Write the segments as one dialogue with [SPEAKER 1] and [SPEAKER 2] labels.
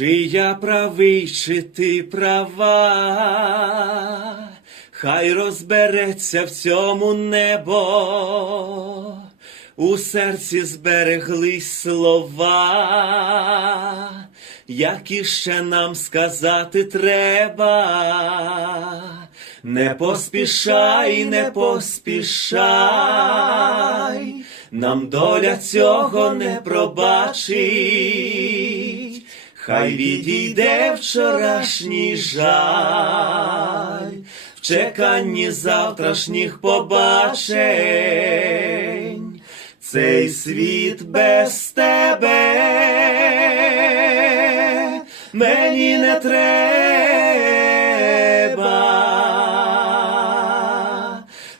[SPEAKER 1] Чи я правий, чи ти права, хай розбереться в цьому небо, у серці збереглись слова, які ще нам сказати треба. Не поспішай, не поспішай, нам доля цього не пробачить. Хай відійде вчорашній жаль, в чеканні завтрашніх побачень, цей світ без тебе мені не треба,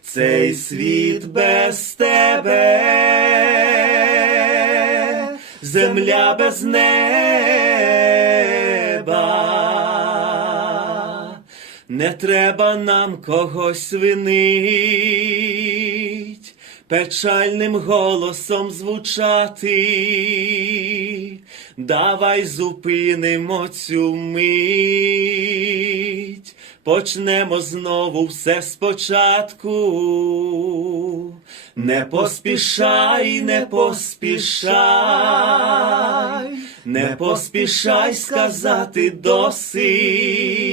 [SPEAKER 1] цей світ без тебе земля без неба. Не треба нам когось винить, печальним голосом звучати. Давай зупинимо цю мить, почнемо знову все спочатку. Не поспішай, не поспішай, не поспішай сказати досить,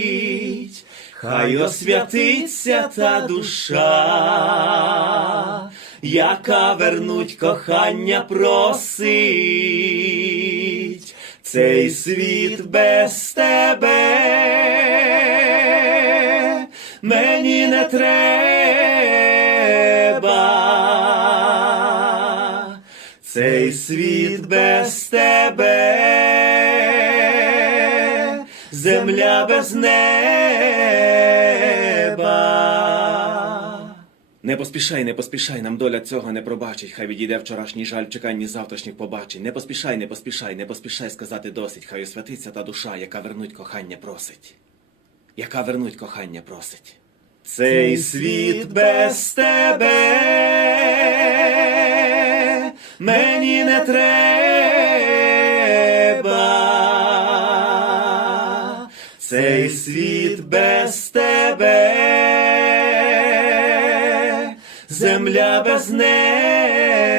[SPEAKER 1] хай освятиться та душа, яка вернуть кохання просить, цей світ без тебе мені не треба, цей світ без тебе, земля без неба. Не поспішай, не поспішай, нам доля цього не пробачить. Хай відійде вчорашній жаль в чеканні завтрашніх побачень. Не поспішай, не поспішай, не поспішай сказати досить. Хай освятиться та душа, яка вернуть кохання просить. Яка вернуть кохання просить. Цей світ без тебе мені не треба. Цей світ без тебе земля без неї.